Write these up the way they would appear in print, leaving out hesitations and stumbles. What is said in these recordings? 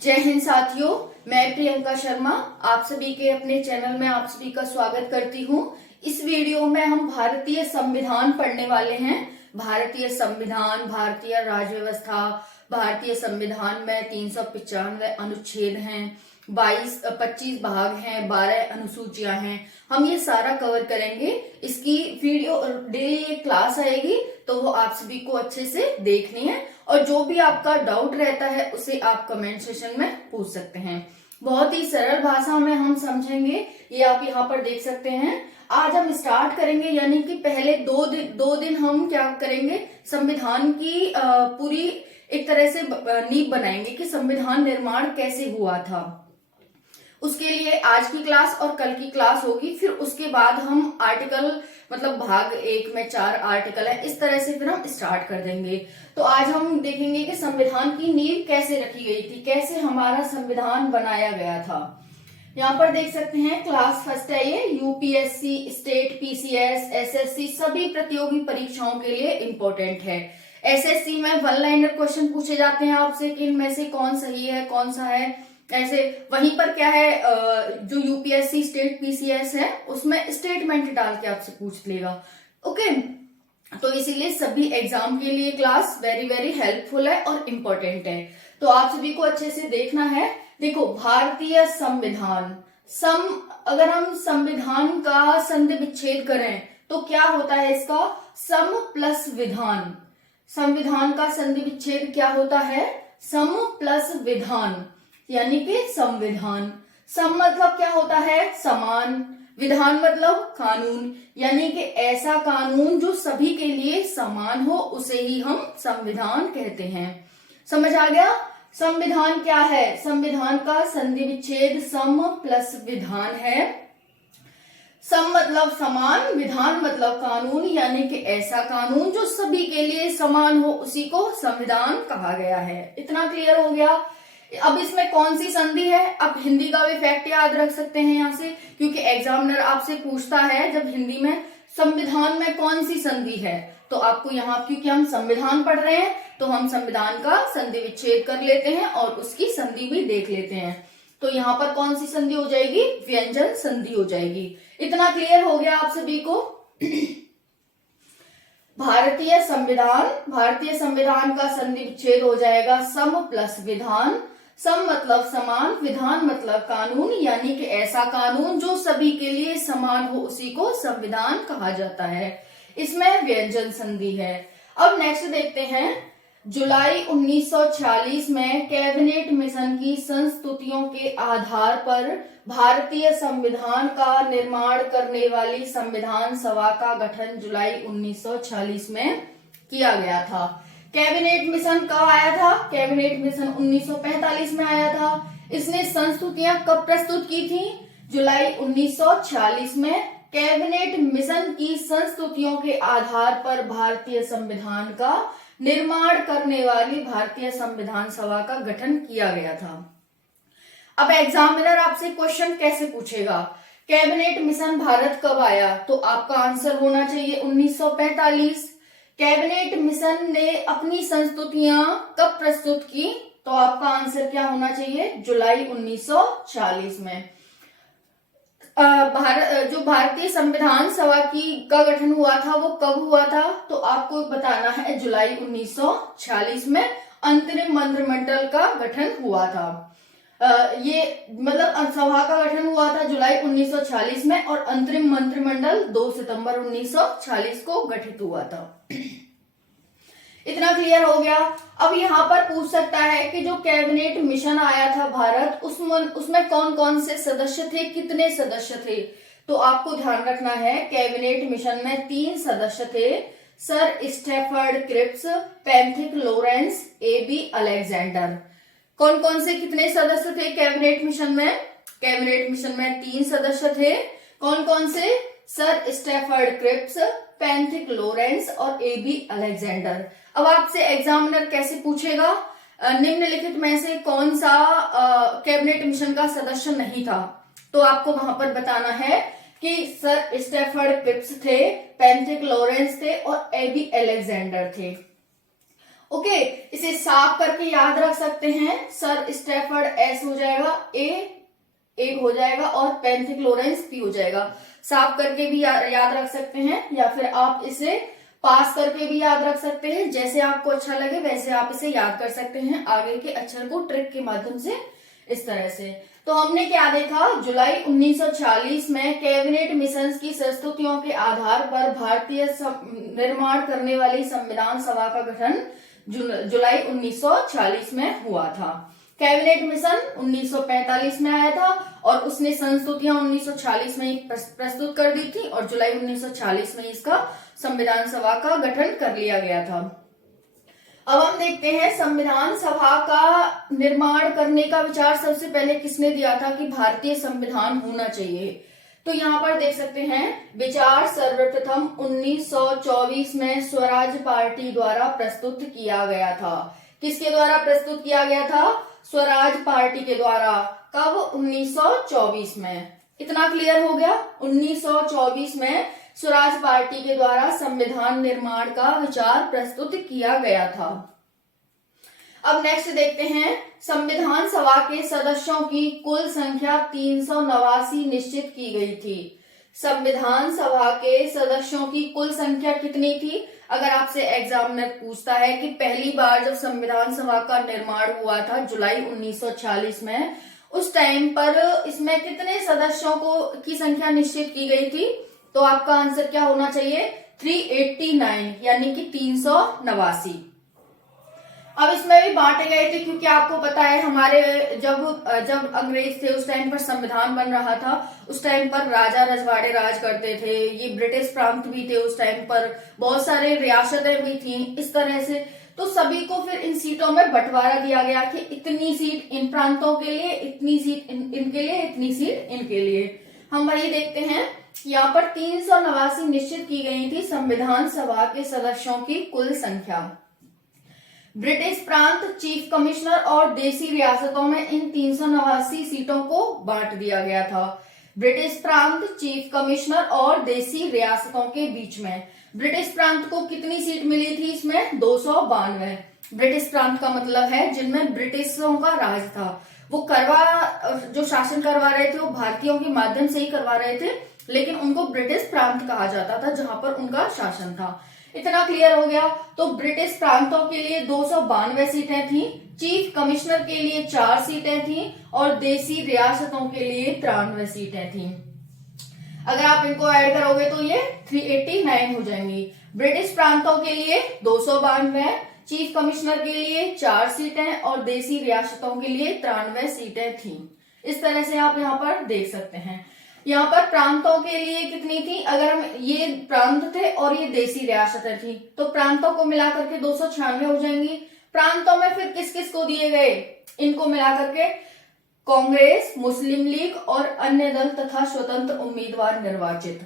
जय हिंद साथियों, मैं प्रियंका शर्मा आप सभी के अपने चैनल में आप सभी का स्वागत करती हूँ। इस वीडियो में हम भारतीय संविधान पढ़ने वाले हैं। भारतीय संविधान, भारतीय राज्य व्यवस्था, भारतीय संविधान में 395 अनुच्छेद हैं, 25 भाग हैं, 12 अनुसूचियां हैं। हम ये सारा कवर करेंगे। इसकी वीडियो डेली एक क्लास आएगी तो वो आप सभी को अच्छे से देखनी है और जो भी आपका डाउट रहता है उसे आप कमेंट सेशन में पूछ सकते हैं। बहुत ही सरल भाषा में हम समझेंगे, ये आप यहाँ पर देख सकते हैं। आज हम स्टार्ट करेंगे, यानी कि पहले दो दिन हम क्या करेंगे, संविधान की पूरी एक तरह से नींव बनाएंगे कि संविधान निर्माण कैसे हुआ था। उसके लिए आज की क्लास और कल की क्लास होगी। फिर उसके बाद हम आर्टिकल मतलब भाग 1 में 4 आर्टिकल है, इस तरह से फिर हम स्टार्ट कर देंगे। तो आज हम देखेंगे कि संविधान की नींव कैसे रखी गई थी, कैसे हमारा संविधान बनाया गया था। यहाँ पर देख सकते हैं क्लास फर्स्ट है ये। यूपीएससी, स्टेट पीसीएस, एसएससी सभी प्रतियोगी परीक्षाओं के लिए इम्पोर्टेंट है। एसएससी में 1 लाइनर क्वेश्चन पूछे जाते हैं आपसे कि इनमें से कौन सही है कौन सा है, ऐसे। वहीं पर क्या है, जो यूपीएससी स्टेट पीसीएस है उसमें स्टेटमेंट डाल के आपसे पूछ लेगा। ओके, तो इसीलिए सभी एग्जाम के लिए क्लास वेरी वेरी हेल्पफुल है और इम्पोर्टेंट है। तो आप सभी को अच्छे से देखना है। देखो, भारतीय संविधान, अगर हम संविधान का संधि विच्छेद करें तो क्या होता है इसका, सम प्लस विधान। संविधान का संधि विच्छेद क्या होता है, सम प्लस विधान, यानी कि संविधान। सम मतलब क्या होता है, समान। विधान मतलब कानून, यानी कि ऐसा कानून जो सभी के लिए समान हो उसे ही हम संविधान कहते हैं। समझ आ गया। संविधान क्या है, संविधान का संधि विच्छेद सम प्लस विधान है। सम मतलब समान, विधान मतलब कानून, यानी कि ऐसा कानून जो सभी के लिए समान हो उसी को संविधान कहा गया है। इतना क्लियर हो गया। अब इसमें कौन सी संधि है, अब हिंदी का भी फैक्ट याद रख सकते हैं यहाँ से, क्योंकि एग्जामिनर आपसे पूछता है जब हिंदी में संविधान में कौन सी संधि है, तो आपको यहाँ, क्योंकि हम संविधान पढ़ रहे हैं तो हम संविधान का संधि विच्छेद कर लेते हैं और उसकी संधि भी देख लेते हैं। तो यहाँ पर कौन सी संधि हो जाएगी, व्यंजन संधि हो जाएगी। इतना क्लियर हो गया आप सभी को। भारतीय संविधान का संधि विच्छेद हो जाएगा सम प्लस विधान। सम मतलब समान, विधान मतलब कानून, यानी कि ऐसा कानून जो सभी के लिए समान हो उसी को संविधान कहा जाता है। इसमें व्यंजन संधि है। अब नेक्स्ट देखते हैं। जुलाई 1946 में कैबिनेट मिशन की संस्तुतियों के आधार पर भारतीय संविधान का निर्माण करने वाली संविधान सभा का गठन जुलाई 1946 में किया गया था। कैबिनेट मिशन कब आया था, कैबिनेट मिशन 1945 में आया था। इसने संस्तुतियां कब प्रस्तुत की थी, जुलाई 1946 में कैबिनेट मिशन की संस्तुतियों के आधार पर भारतीय संविधान का निर्माण करने वाली भारतीय संविधान सभा का गठन किया गया था। अब एग्जामिनर आपसे क्वेश्चन कैसे पूछेगा, कैबिनेट मिशन भारत कब आया, तो आपका आंसर होना चाहिए 1945। कैबिनेट मिशन ने अपनी संस्तुतियां कब प्रस्तुत की, तो आपका आंसर क्या होना चाहिए, जुलाई 1940 में। जो भारतीय संविधान सभा का गठन हुआ था वो कब हुआ था, तो आपको बताना है जुलाई 1946 में अंतरिम मंत्रिमंडल का गठन हुआ था। ये मतलब सभा का गठन हुआ था जुलाई 1946 में और अंतरिम मंत्रिमंडल 2 सितंबर 1946 को गठित हुआ था। इतना क्लियर हो गया। अब यहाँ पर पूछ सकता है कि जो कैबिनेट मिशन आया था भारत, उसमें कौन कौन से सदस्य थे, कितने सदस्य थे, तो आपको ध्यान रखना है कैबिनेट मिशन में 3 सदस्य थे, sir Stafford Cripps, Pethick Lawrence, A B Alexander. कौन कौन से कितने सदस्य थे कैबिनेट मिशन में, कैबिनेट मिशन में 3 सदस्य थे। कौन कौन से, sir Stafford Cripps, Pethick Lawrence और एबी अलेक्जेंडर। अब आपसे एग्जामिनर कैसे पूछेगा, निम्नलिखित में से कौन सा कैबिनेट मिशन का सदस्य नहीं था, तो आपको वहां पर बताना है कि सर स्टेफर्ड क्रिप्स थे, पैंथिक लॉरेंस थे और एबी अलेक्जेंडर थे। ओके, इसे साफ करके याद रख सकते हैं। सर स्टैफर्ड एस हो जाएगा, ए हो जाएगा और पेंथिक्लोरेंस पी हो जाएगा। साफ करके भी याद रख सकते हैं या फिर आप इसे पास करके भी याद रख सकते हैं। जैसे आपको अच्छा लगे वैसे आप इसे याद कर सकते हैं आगे के अक्षर को ट्रिक के माध्यम से, इस तरह से। तो हमने क्या देखा, जुलाई 1946 में कैबिनेट मिशंस की संस्तुतियों के आधार पर भारतीय निर्माण करने वाली संविधान सभा का गठन जुलाई 1946 में हुआ था। कैबिनेट मिशन 1945 में आया था और उसने संस्तुतियां 1946 में ही प्रस्तुत कर दी थी और जुलाई 1946 में इसका संविधान सभा का गठन कर लिया गया था। अब हम देखते हैं संविधान सभा का निर्माण करने का विचार सबसे पहले किसने दिया था कि भारतीय संविधान होना चाहिए। तो यहाँ पर देख सकते हैं विचार सर्वप्रथम 1924 में स्वराज पार्टी द्वारा प्रस्तुत किया गया था। किसके द्वारा प्रस्तुत किया गया था? स्वराज पार्टी के द्वारा। कब? 1924 में। इतना क्लियर हो गया। 1924 में स्वराज पार्टी के द्वारा संविधान निर्माण का विचार प्रस्तुत किया गया था। अब नेक्स्ट देखते हैं, संविधान सभा के सदस्यों की कुल संख्या 389 निश्चित की गई थी। संविधान सभा के सदस्यों की कुल संख्या कितनी थी? अगर आपसे एग्जामिनर पूछता है कि पहली बार जब संविधान सभा का निर्माण हुआ था जुलाई 1946 में, उस टाइम पर इसमें कितने सदस्यों की संख्या निश्चित की गई थी, तो आपका आंसर क्या होना चाहिए? 389 यानी कि 389। अब इसमें भी बांटे गए थे क्योंकि आपको पता है हमारे जब अंग्रेज थे उस टाइम पर संविधान बन रहा था, उस टाइम पर राजा रजवाड़े राज करते थे, ये ब्रिटिश प्रांत भी थे उस टाइम पर, बहुत सारे रियासतें भी थी इस तरह से। तो सभी को फिर इन सीटों में बंटवारा दिया गया कि इतनी सीट इन प्रांतों के लिए, इतनी सीट इनके लिए, इतनी सीट इनके लिए। हम वही देखते हैं, यहाँ पर 389 निश्चित की गई थी संविधान सभा के सदस्यों की कुल संख्या। ब्रिटिश प्रांत, चीफ कमिश्नर और देसी रियासतों में इन 389 सीटों को बांट दिया गया था। ब्रिटिश प्रांत, चीफ कमिश्नर और देसी रियासतों के बीच में ब्रिटिश प्रांत को कितनी सीट मिली थी? इसमें 292। ब्रिटिश प्रांत का मतलब है जिनमें ब्रिटिशों का राज था, वो जो शासन करवा रहे थे वो भारतीयों के माध्यम से ही करवा रहे थे, लेकिन उनको ब्रिटिश प्रांत कहा जाता था जहां पर उनका शासन था। इतना क्लियर हो गया। तो ब्रिटिश प्रांतों के लिए 292 सीटें थी, चीफ कमिश्नर के लिए 4 सीटें थी और देसी रियासतों के लिए 93 सीटें थी। अगर आप इनको ऐड करोगे तो ये 389 हो जाएंगी। ब्रिटिश प्रांतों के लिए 292, चीफ कमिश्नर के लिए 4 सीटें और देसी रियासतों के लिए 93 सीटें थी। इस तरह से आप यहाँ पर देख सकते हैं। यहाँ पर प्रांतों के लिए कितनी थी? अगर हम ये प्रांत थे और ये देसी रियासतें थी तो प्रांतों को मिलाकर के 296 हो जाएंगी। प्रांतों में फिर किस किस को दिए गए? इनको मिलाकर के कांग्रेस, मुस्लिम लीग और अन्य दल तथा स्वतंत्र उम्मीदवार निर्वाचित।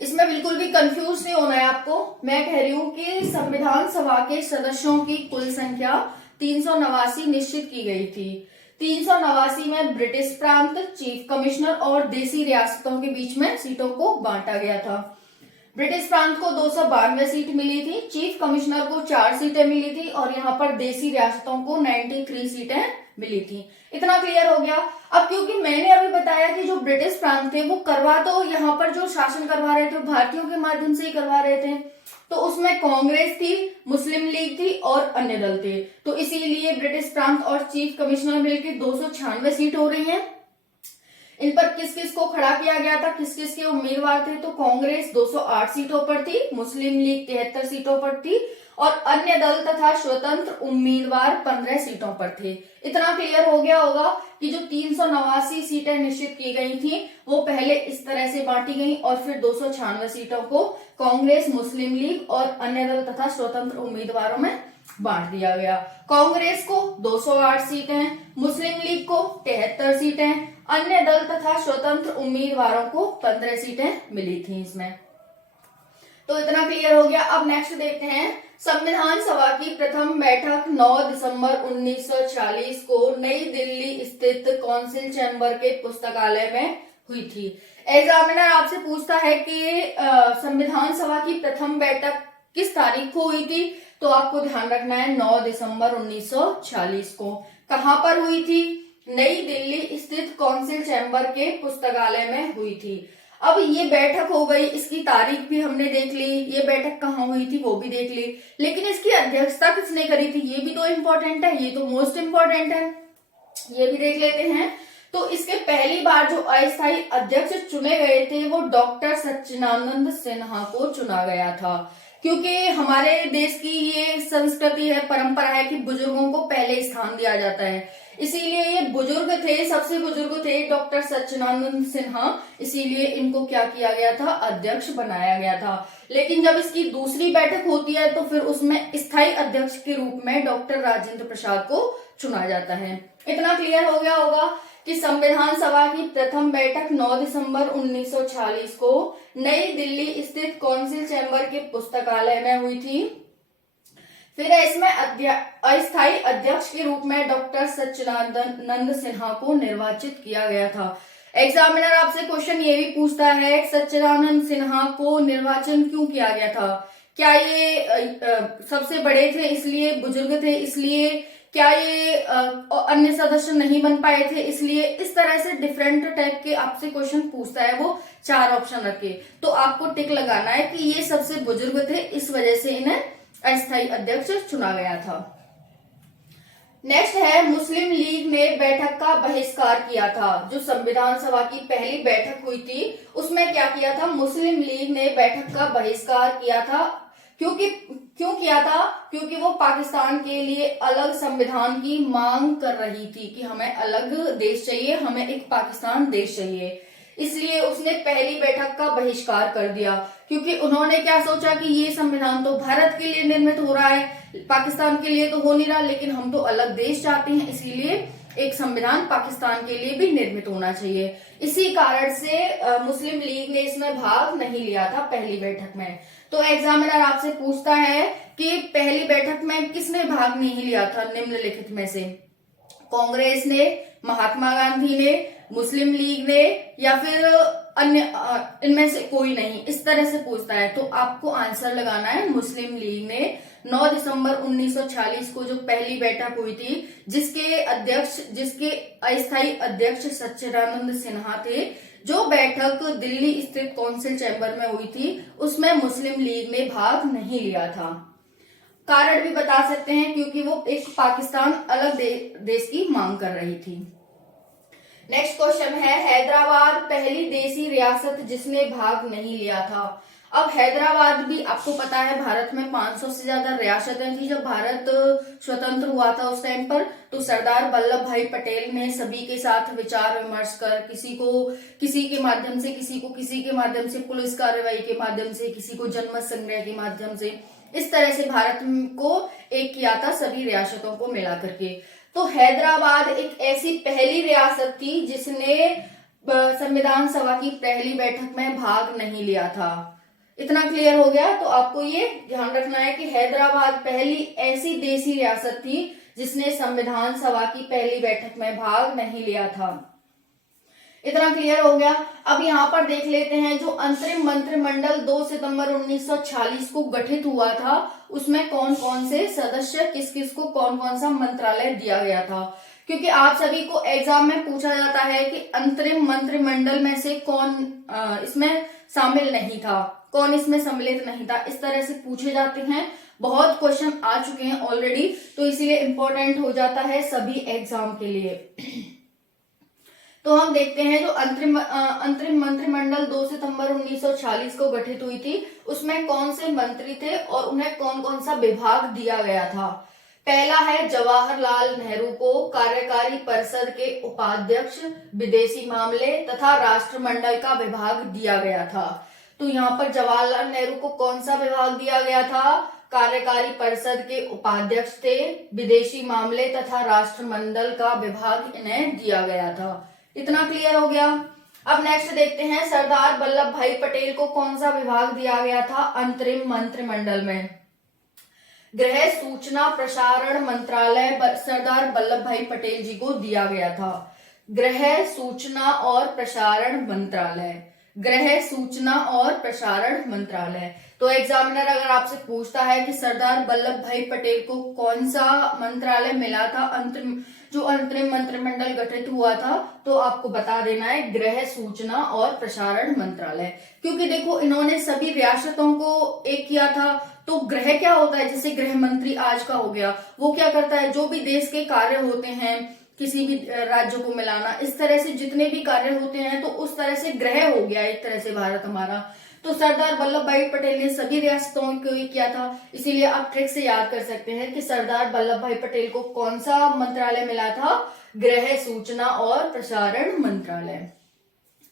इसमें बिल्कुल भी कंफ्यूज नहीं होना है आपको। मैं कह रही हूं कि संविधान सभा के सदस्यों की कुल संख्या 389 निश्चित की गई थी। 389 में ब्रिटिश प्रांत, चीफ कमिश्नर और देसी रियासतों के बीच में सीटों को बांटा गया था। ब्रिटिश प्रांत को 292 सीट मिली थी, चीफ कमिश्नर को 4 सीटें मिली थी और यहाँ पर देसी रियासतों को 93 सीटें मिली थी। इतना क्लियर हो गया। अब क्योंकि मैंने अभी बताया कि जो ब्रिटिश प्रांत थे वो करवा, तो यहाँ पर जो शासन करवा रहे थे भारतीयों के माध्यम से ही करवा रहे थे, तो उसमें कांग्रेस थी, मुस्लिम लीग थी और अन्य दल थे। तो इसीलिए ब्रिटिश प्रांत और चीफ कमिश्नर मिलकर 296 सीट हो रही हैं। इन पर किस किस को खड़ा किया गया था, किस किस के उम्मीदवार थे? तो कांग्रेस 208 सीटों पर थी, मुस्लिम लीग 73 सीटों पर थी और अन्य दल तथा स्वतंत्र उम्मीदवार 15 सीटों पर थे। इतना क्लियर हो गया होगा कि जो 389 सीटें निश्चित की गई थी वो पहले इस तरह से बांटी गई और फिर 296 सीटों को कांग्रेस, मुस्लिम लीग और अन्य दल तथा स्वतंत्र उम्मीदवारों में बांट दिया गया। कांग्रेस को 208 सीटें, मुस्लिम लीग को 73 सीटें, अन्य दल तथा स्वतंत्र उम्मीदवारों को 15 सीटें मिली थी इसमें। तो इतना क्लियर हो गया। अब नेक्स्ट देखते हैं, संविधान सभा की प्रथम बैठक 9 दिसंबर 1940 को नई दिल्ली स्थित काउंसिल चैम्बर के पुस्तकालय में हुई थी। एग्जामिनर आपसे पूछता है कि संविधान सभा की प्रथम बैठक किस तारीख को हुई थी, तो आपको ध्यान रखना है 9 दिसंबर 1946 को। कहां पर हुई थी? नई दिल्ली स्थित कौंसिल चैम्बर के पुस्तकालय में हुई थी। अब ये बैठक हो गई, इसकी तारीख भी हमने देख ली, ये बैठक कहाँ हुई थी वो भी देख ली, लेकिन इसकी अध्यक्षता किसने करी थी ये भी तो इम्पोर्टेंट है, ये तो मोस्ट इम्पोर्टेंट है, ये भी देख लेते हैं। तो इसके पहली बार जो अस्थायी अध्यक्ष चुने गए थे वो डॉक्टर सच्चिदानंद सिन्हा को चुना गया था, क्योंकि हमारे देश की ये संस्कृति है, परंपरा है कि बुजुर्गों को पहले स्थान दिया जाता है, इसीलिए ये बुजुर्ग थे, सबसे बुजुर्ग थे डॉक्टर सच्चिदानंद सिन्हा, इसीलिए इनको क्या किया गया था? अध्यक्ष बनाया गया था। लेकिन जब इसकी दूसरी बैठक होती है तो फिर उसमें स्थायी अध्यक्ष के रूप में डॉक्टर राजेंद्र प्रसाद को चुना जाता है। इतना क्लियर हो गया होगा कि संविधान सभा की प्रथम बैठक 9 दिसंबर 1946 को नई दिल्ली स्थित कौंसिल चैम्बर के पुस्तकालय में हुई थी। फिर इसमें अस्थायी अध्यक्ष के रूप में डॉक्टर सच्चिदानंद सिन्हा को निर्वाचित किया गया था। एग्जामिनर आपसे क्वेश्चन ये भी पूछता है सच्चिदानंद सिन्हा को निर्वाचन क्यों किया गया था? क्या ये सबसे बड़े थे इसलिए, बुजुर्ग थे इसलिए, क्या ये अन्य सदस्य नहीं बन पाए थे इसलिए? इस तरह से डिफरेंट टाइप के आपसे क्वेश्चन पूछता है वो, 4 ऑप्शन रखे, तो आपको टिक लगाना है कि ये सबसे बुजुर्ग थे, इस वजह से इन्हें अस्थायी अध्यक्ष चुना गया था। नेक्स्ट है मुस्लिम लीग ने बैठक का बहिष्कार किया था। जो संविधान सभा की पहली बैठक हुई थी उसमें क्या किया था? मुस्लिम लीग ने बैठक का बहिष्कार किया था। क्यों किया था? क्योंकि वो पाकिस्तान के लिए अलग संविधान की मांग कर रही थी कि हमें अलग देश चाहिए, हमें एक पाकिस्तान देश चाहिए, इसलिए उसने पहली बैठक का बहिष्कार कर दिया। क्योंकि उन्होंने क्या सोचा कि ये संविधान तो भारत के लिए निर्मित हो रहा है, पाकिस्तान के लिए तो हो नहीं रहा, लेकिन हम तो अलग देश चाहते हैं, इसीलिए एक संविधान पाकिस्तान के लिए भी निर्मित होना चाहिए। इसी कारण से मुस्लिम लीग ने इसमें भाग नहीं लिया था पहली बैठक में। तो एग्जामिनर आपसे पूछता है कि पहली बैठक में किसने भाग नहीं लिया था निम्नलिखित में से? कांग्रेस ने, महात्मा गांधी ने, मुस्लिम लीग ने, या फिर अन्य इनमें से कोई नहीं, इस तरह से पूछता है। तो आपको आंसर लगाना है मुस्लिम लीग ने 9 दिसंबर 1946 को जो पहली बैठक हुई थी, जिसके अस्थायी अध्यक्ष सच्चिदानंद सिन्हा थे, जो बैठक दिल्ली स्थित कौंसिल चैम्बर में हुई थी, उसमें मुस्लिम लीग ने भाग नहीं लिया था। कारण भी बता सकते हैं क्योंकि वो एक पाकिस्तान अलग देश की मांग कर रही थी। नेक्स्ट क्वेश्चन है हैदराबाद पहली देसी रियासत जिसने भाग नहीं लिया था। अब हैदराबाद भी आपको पता है भारत में 500 से ज्यादा रियासतें थी जब भारत स्वतंत्र हुआ था उस टाइम पर। तो सरदार वल्लभ भाई पटेल ने सभी के साथ विचार विमर्श कर किसी को किसी के माध्यम से, किसी के माध्यम से, पुलिस कार्रवाई के माध्यम से, किसी को जनमत संग्रह के माध्यम से, इस तरह से भारत को एक किया था सभी रियासतों को मिला करके। तो हैदराबाद एक ऐसी पहली रियासत थी जिसने संविधान सभा की पहली बैठक में भाग नहीं लिया था। इतना क्लियर हो गया? तो आपको ये ध्यान रखना है कि हैदराबाद पहली ऐसी देसी रियासत थी जिसने संविधान सभा की पहली बैठक में भाग नहीं लिया था। इतना क्लियर हो गया? अब यहाँ पर देख लेते हैं जो अंतरिम मंत्रिमंडल 2 सितंबर 1946 को गठित हुआ था, उसमें कौन कौन से सदस्य, किस किस को कौन कौन सा मंत्रालय दिया गया था। क्योंकि आप सभी को एग्जाम में पूछा जाता है कि अंतरिम मंत्रिमंडल में से कौन इसमें शामिल नहीं था, कौन इसमें सम्मिलित नहीं था, इस तरह से पूछे जाते हैं। बहुत क्वेश्चन आ चुके हैं ऑलरेडी, तो इसीलिए इंपॉर्टेंट हो जाता है सभी एग्जाम के लिए। तो हम देखते हैं जो अंतरिम मंत्रिमंडल 2 सितंबर 1946 को गठित हुई थी, उसमें कौन से मंत्री थे और उन्हें कौन कौन सा विभाग दिया गया था। पहला है जवाहरलाल नेहरू को कार्यकारी परिषद के उपाध्यक्ष, विदेशी मामले तथा राष्ट्रमंडल का विभाग दिया गया था। तो यहाँ पर जवाहरलाल नेहरू को कौन सा विभाग दिया गया था? कार्यकारी परिषद के उपाध्यक्ष थे, विदेशी मामले तथा राष्ट्रमंडल का विभाग इन्हें दिया गया था। इतना क्लियर हो गया? अब नेक्स्ट देखते हैं सरदार वल्लभ भाई पटेल को कौन सा विभाग दिया गया था अंतरिम मंत्रिमंडल में। गृह सूचना प्रसारण मंत्रालय सरदार वल्लभ भाई पटेल जी को दिया गया था। गृह सूचना और प्रसारण मंत्रालय, गृह सूचना और प्रसारण मंत्रालय। तो एग्जामिनर अगर आपसे पूछता है कि सरदार वल्लभ भाई पटेल को कौन सा मंत्रालय मिला था जो अंतरिम मंत्रिमंडल गठित हुआ था, तो आपको बता देना है गृह सूचना और प्रसारण मंत्रालय। क्योंकि देखो इन्होंने सभी रियासतों को एक किया था। तो गृह क्या होता है, जैसे गृह मंत्री आज का हो गया, वो क्या करता है, जो भी देश के कार्य होते हैं किसी भी राज्य को मिलाना, इस तरह से जितने भी कार्य होते हैं, तो उस तरह से गृह हो गया एक तरह से भारत हमारा। तो सरदार वल्लभ भाई पटेल ने सभी रियासतों को किया था, इसीलिए आप ट्रिक से याद कर सकते हैं कि सरदार वल्लभ भाई पटेल को कौन सा मंत्रालय मिला था, गृह सूचना और प्रसारण मंत्रालय।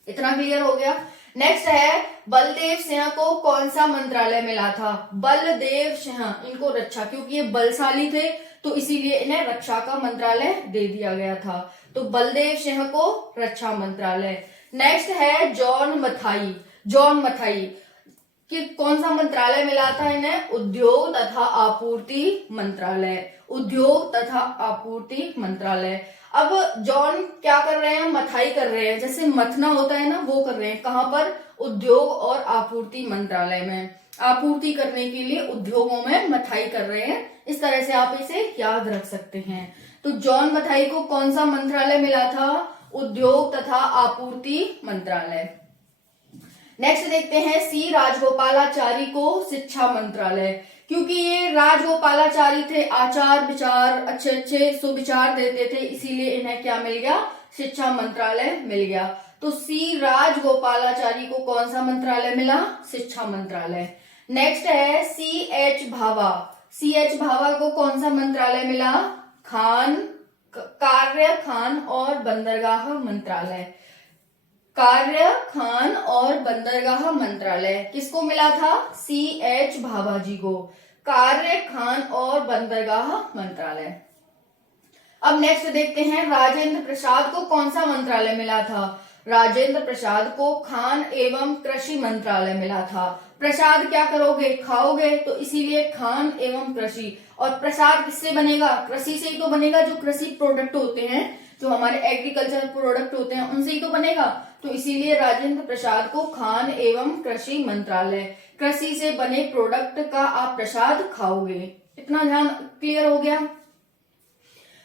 इतना क्लियर हो गया। नेक्स्ट है बलदेव सिंह को कौन सा मंत्रालय मिला था। बलदेव सिंह, इनको रक्षा, क्योंकि ये बलशाली थे तो इसीलिए इन्हें रक्षा का मंत्रालय दे दिया गया था। तो बलदेव सिंह को रक्षा मंत्रालय। नेक्स्ट है जॉन मथाई। जॉन मथाई कि कौन सा मंत्रालय मिला था इन्हें, उद्योग तथा आपूर्ति मंत्रालय। उद्योग तथा आपूर्ति मंत्रालय। अब जॉन क्या कर रहे हैं, मथाई कर रहे हैं, जैसे मथना होता है ना, वो कर रहे हैं। कहां पर, उद्योग और आपूर्ति मंत्रालय में। आपूर्ति करने के लिए उद्योगों में मथाई कर रहे हैं। इस तरह से आप इसे याद रख सकते हैं। तो जॉन मथाई को कौन सा मंत्रालय मिला था, उद्योग तथा आपूर्ति मंत्रालय। नेक्स्ट देखते हैं सी राजगोपालाचारी को शिक्षा मंत्रालय। क्योंकि ये राजगोपालाचारी थे, आचार विचार अच्छे अच्छे सुविचार देते थे, इसीलिए इन्हें क्या मिल गया, शिक्षा मंत्रालय मिल गया। तो सी राजगोपालाचारी को कौन सा मंत्रालय मिला, शिक्षा मंत्रालय। नेक्स्ट है C H Bhabha. C H Bhabha को कौन सा मंत्रालय मिला, कार्य खान और बंदरगाह मंत्रालय। कार्य खान और बंदरगाह मंत्रालय किसको मिला था, सी एच भाभा जी को, कार्य खान और बंदरगाह मंत्रालय। अब नेक्स्ट देखते हैं राजेंद्र प्रसाद को कौन सा मंत्रालय मिला था। राजेंद्र प्रसाद को खान एवं कृषि मंत्रालय मिला था। प्रसाद क्या करोगे, खाओगे, तो इसीलिए खान एवं कृषि। और प्रसाद किससे बनेगा, कृषि से ही तो बनेगा, जो कृषि प्रोडक्ट होते हैं, जो हमारे एग्रीकल्चर प्रोडक्ट होते हैं, उनसे ही तो बनेगा। तो इसीलिए राजेंद्र प्रसाद को खान एवं कृषि मंत्रालय। कृषि से बने प्रोडक्ट का आप प्रसाद खाओगे। इतना ध्यान क्लियर हो गया।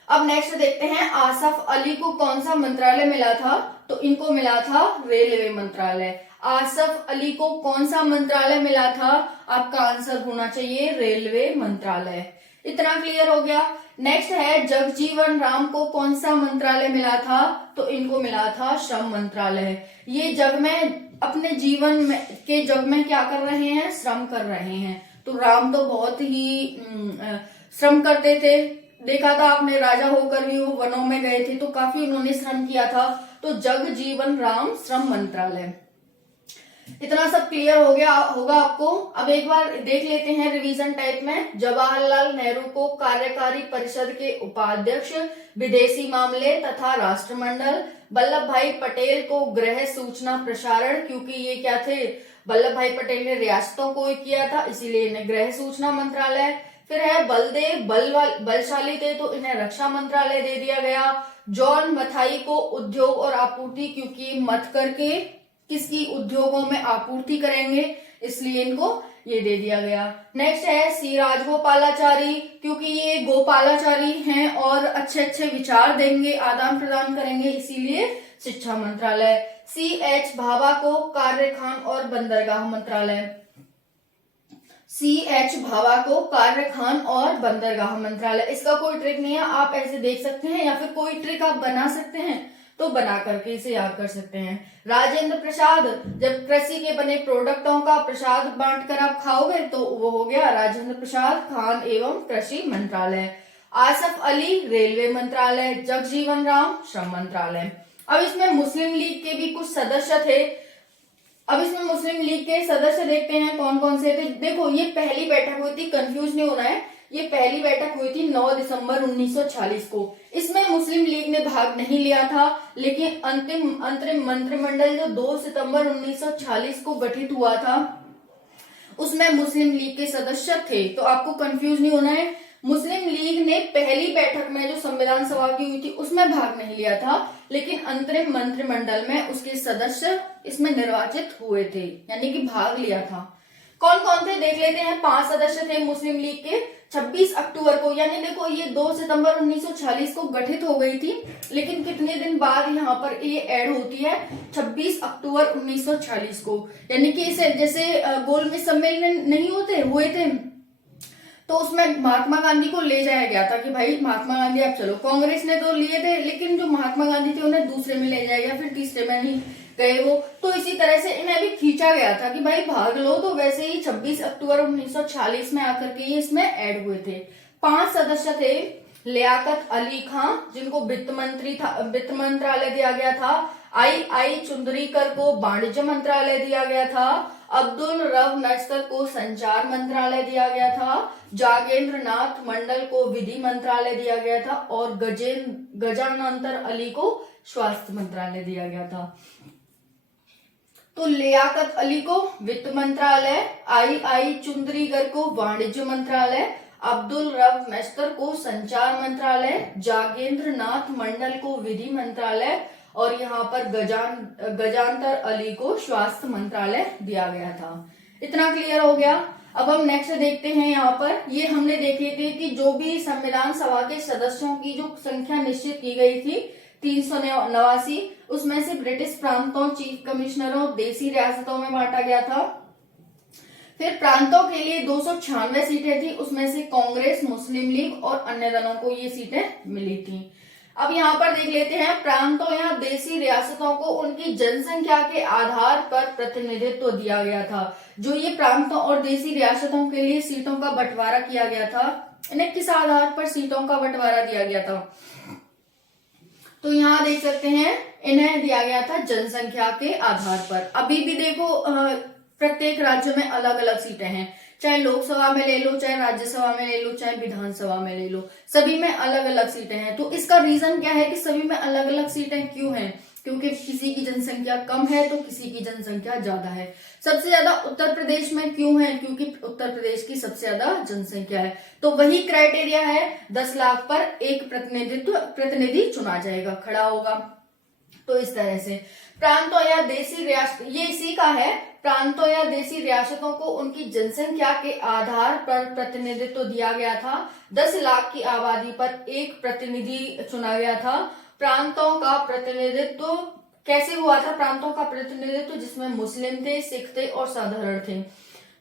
अब नेक्स्ट देखते हैं आसफ अली को कौन सा मंत्रालय मिला था। तो इनको मिला था रेलवे मंत्रालय। आसफ अली को कौन सा मंत्रालय मिला था, आपका आंसर होना चाहिए रेलवे मंत्रालय। इतना क्लियर हो गया। नेक्स्ट है जगजीवन राम को कौन सा मंत्रालय मिला था। तो इनको मिला था श्रम मंत्रालय। ये जग में अपने जीवन में के जग में क्या कर रहे हैं, श्रम कर रहे हैं। तो राम तो बहुत ही श्रम करते थे, देखा था आपने, राजा होकर भी वो वनों में गए थे, तो काफी उन्होंने श्रम किया था। तो जग जीवन राम श्रम मंत्रालय। इतना सब क्लियर हो गया होगा आपको। अब एक बार देख लेते हैं रिवीजन टाइप में। जवाहरलाल नेहरू को कार्यकारी परिषद के उपाध्यक्ष, विदेशी मामले तथा राष्ट्रमंडल। वल्लभ भाई पटेल को गृह सूचना प्रसारण, क्योंकि ये क्या थे, वल्लभ भाई पटेल ने रियासतों को किया था, इसीलिए इन्हें गृह सूचना मंत्रालय। फिर है बलदेव बलशाली थे, तो इन्हें रक्षा मंत्रालय दे दिया गया। जॉन मथाई को उद्योग और आपूर्ति, क्योंकि मत करके किसकी, उद्योगों में आपूर्ति करेंगे, इसलिए इनको ये दे दिया गया। नेक्स्ट है सी राजगोपालाचारी, क्योंकि ये गोपालाचारी हैं और अच्छे अच्छे विचार देंगे, आदान प्रदान करेंगे, इसीलिए शिक्षा मंत्रालय। सी एच भाभा को कार्य खान और बंदरगाह मंत्रालय। सी एच भाभा को कार्य खान और बंदरगाह मंत्रालय। इसका कोई ट्रिक नहीं है, आप ऐसे देख सकते हैं, या फिर कोई ट्रिक आप बना सकते हैं तो बना करके इसे याद कर सकते हैं। राजेंद्र प्रसाद, जब कृषि के बने प्रोडक्टों का प्रसाद बांटकर आप खाओगे, तो वो हो गया राजेंद्र प्रसाद खान एवं कृषि मंत्रालय। आसफ अली रेलवे मंत्रालय। जगजीवन राम श्रम मंत्रालय। अब इसमें मुस्लिम लीग के भी कुछ सदस्य थे। अब इसमें मुस्लिम लीग के सदस्य देखते हैं कौन कौन से थे। देखो ये पहली बैठक हुई थी, कंफ्यूज नहीं होना है, ये पहली बैठक हुई थी 9 दिसंबर 1946 को। इसमें मुस्लिम लीग ने भाग नहीं लिया था, लेकिन अंतरिम मंत्रिमंडल जो 2 सितंबर 1946 को गठित हुआ था, उसमें मुस्लिम लीग के सदस्य थे। तो आपको कंफ्यूज नहीं होना है। मुस्लिम लीग ने पहली बैठक में जो संविधान सभा की हुई थी उसमें भाग नहीं लिया था, लेकिन अंतरिम मंत्रिमंडल में उसके सदस्य इसमें निर्वाचित हुए थे, यानी कि भाग लिया था। कौन कौन थे देख लेते हैं। 5 सदस्य थे मुस्लिम लीग के। 26 अक्टूबर को, यानी देखो ये 2 सितंबर 1946 को गठित हो गई थी, लेकिन कितने दिन बाद यहाँ पर ये ऐड होती है, 26 अक्टूबर 1946 को। यानी कि इसे जैसे गोलमेज सम्मेलन नहीं होते हुए थे, तो उसमें महात्मा गांधी को ले जाया गया था कि भाई महात्मा गांधी आप चलो। कांग्रेस ने तो लिए थे, लेकिन जो महात्मा गांधी थे उन्हें दूसरे में ले जाया गया, फिर तीसरे में नहीं गए वो। तो इसी तरह से इन्हें भी खींचा गया था कि भाई भाग लो। तो वैसे ही 26 अक्टूबर 1946 में आकर के ये इसमें ऐड हुए थे। 5 सदस्य थे। लियाकत अली खां, जिनको वित्त मंत्रालय दिया गया था। आई चुंदरीकर को वाणिज्य मंत्रालय दिया गया था। अब्दुल रब नस्तर को संचार मंत्रालय दिया गया था। जागेंद्र नाथ मंडल को विधि मंत्रालय दिया गया था और गजानंतर अली को स्वास्थ्य मंत्रालय दिया गया था। तो लियाकत अली को वित्त मंत्रालय, आई चुंदरीकर को वाणिज्य मंत्रालय, अब्दुल रब नस्तर को संचार मंत्रालय, जागेंद्र नाथ मंडल को विधि मंत्रालय और यहाँ पर गजानंतर अली को स्वास्थ्य मंत्रालय दिया गया था। इतना क्लियर हो गया। अब हम नेक्स्ट देखते हैं। यहाँ पर ये हमने देखे थे कि जो भी संविधान सभा के सदस्यों की जो संख्या निश्चित की गई थी 389, उसमें से ब्रिटिश प्रांतों, चीफ कमिश्नरों, देसी रियासतों में बांटा गया था। फिर प्रांतों के लिए 296 सीटें थी, उसमें से कांग्रेस, मुस्लिम लीग और अन्य दलों को ये सीटें मिली थी। अब यहाँ पर देख लेते हैं प्रांतों या देसी रियासतों को उनकी जनसंख्या के आधार पर प्रतिनिधित्व दिया गया था। जो ये प्रांतों और देसी रियासतों के लिए सीटों का बंटवारा किया गया था, इन्हें किस आधार पर सीटों का बंटवारा दिया गया था, तो यहाँ देख सकते हैं इन्हें दिया गया था जनसंख्या के आधार पर। अभी भी देखो प्रत्येक राज्य में अलग अलग सीटें हैं, चाहे लोकसभा में ले लो, चाहे राज्यसभा में ले लो, चाहे विधानसभा में ले लो, सभी में अलग अलग सीटें हैं। तो इसका रीजन क्या है कि सभी में अलग अलग सीटें क्यों हैं? क्योंकि किसी की जनसंख्या कम है तो किसी की जनसंख्या ज्यादा है। सबसे ज्यादा उत्तर प्रदेश में क्यों है? क्योंकि उत्तर प्रदेश की सबसे ज्यादा जनसंख्या है। तो वही क्राइटेरिया है, 10 लाख पर एक प्रतिनिधि चुना जाएगा, खड़ा होगा। तो इस तरह से प्रांतों या देसी रियासत, ये इसी का है, प्रांतों या देसी रियासतों को उनकी जनसंख्या के आधार पर प्रतिनिधित्व दिया गया था। 10 लाख की आबादी पर एक प्रतिनिधि चुना गया था। प्रांतों का प्रतिनिधित्व कैसे हुआ था? प्रांतों का प्रतिनिधित्व जिसमें मुस्लिम थे, सिख थे और साधारण थे।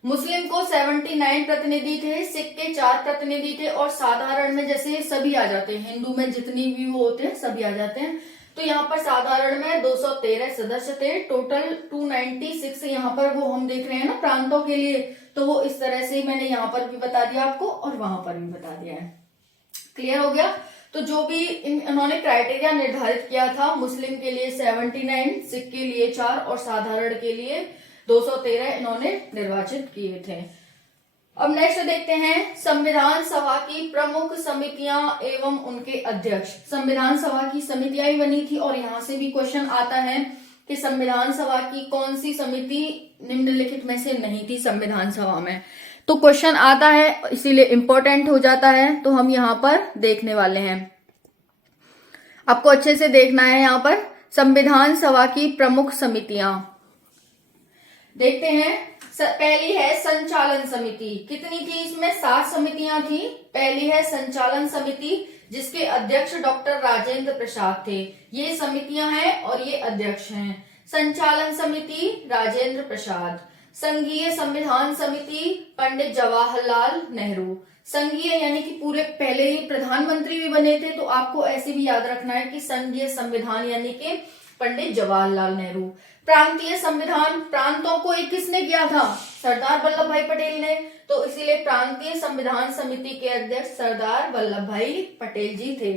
मुस्लिम को 79 प्रतिनिधि थे, सिख के 4 प्रतिनिधि थे और साधारण में जैसे सभी आ जाते हैं, हिंदू में जितनी भी वो होते हैं सभी आ जाते हैं। तो यहाँ पर साधारण में 213 सदस्य थे, टोटल 296 यहाँ पर वो हम देख रहे हैं ना प्रांतों के लिए। तो वो इस तरह से मैंने यहाँ पर भी बता दिया आपको और वहां पर भी बता दिया है। क्लियर हो गया? तो जो भी इन्होंने क्राइटेरिया निर्धारित किया था, मुस्लिम के लिए 79, सिख के लिए 4 और साधारण के लिए 213 इन्होंने निर्वाचित किए थे। अब नेक्स्ट देखते हैं संविधान सभा की प्रमुख समितियां एवं उनके अध्यक्ष। संविधान सभा की समितियां ही बनी थी और यहां से भी क्वेश्चन आता है कि संविधान सभा की कौन सी समिति निम्नलिखित में से नहीं थी संविधान सभा में। तो क्वेश्चन आता है, इसीलिए इंपॉर्टेंट हो जाता है। तो हम यहाँ पर देखने वाले हैं, आपको अच्छे से देखना है। यहाँ पर संविधान सभा की प्रमुख समितियां देखते हैं। पहली है संचालन समिति। कितनी थी इसमें? 7 समितियां थी। पहली है संचालन समिति, जिसके अध्यक्ष डॉक्टर राजेंद्र प्रसाद थे। ये समितियां हैं और ये अध्यक्ष हैं। संचालन समिति राजेंद्र प्रसाद। संघीय संविधान समिति पंडित जवाहरलाल नेहरू। संघीय यानी कि पूरे, पहले ही प्रधानमंत्री भी बने थे, तो आपको ऐसे भी याद रखना है कि संघीय संविधान यानी कि पंडित जवाहरलाल नेहरू। प्रांतीय संविधान, प्रांतों को एक किसने किया था? सरदार वल्लभ भाई पटेल ने। तो इसीलिए प्रांतीय संविधान समिति के अध्यक्ष सरदार वल्लभ भाई पटेल जी थे।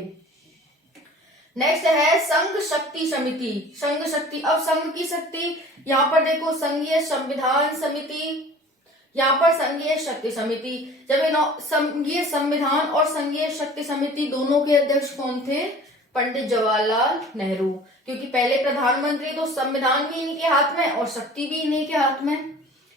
नेक्स्ट है संघ शक्ति समिति। संघ शक्ति, अब संघ की शक्ति, यहाँ पर देखो संघीय संविधान समिति, यहाँ पर संघीय शक्ति समिति। जब संघीय संविधान और संघीय शक्ति समिति दोनों के अध्यक्ष कौन थे? पंडित जवाहरलाल नेहरू। क्योंकि पहले प्रधानमंत्री तो संविधान भी इन्हीं के हाथ में और शक्ति भी इन्हीं के हाथ में।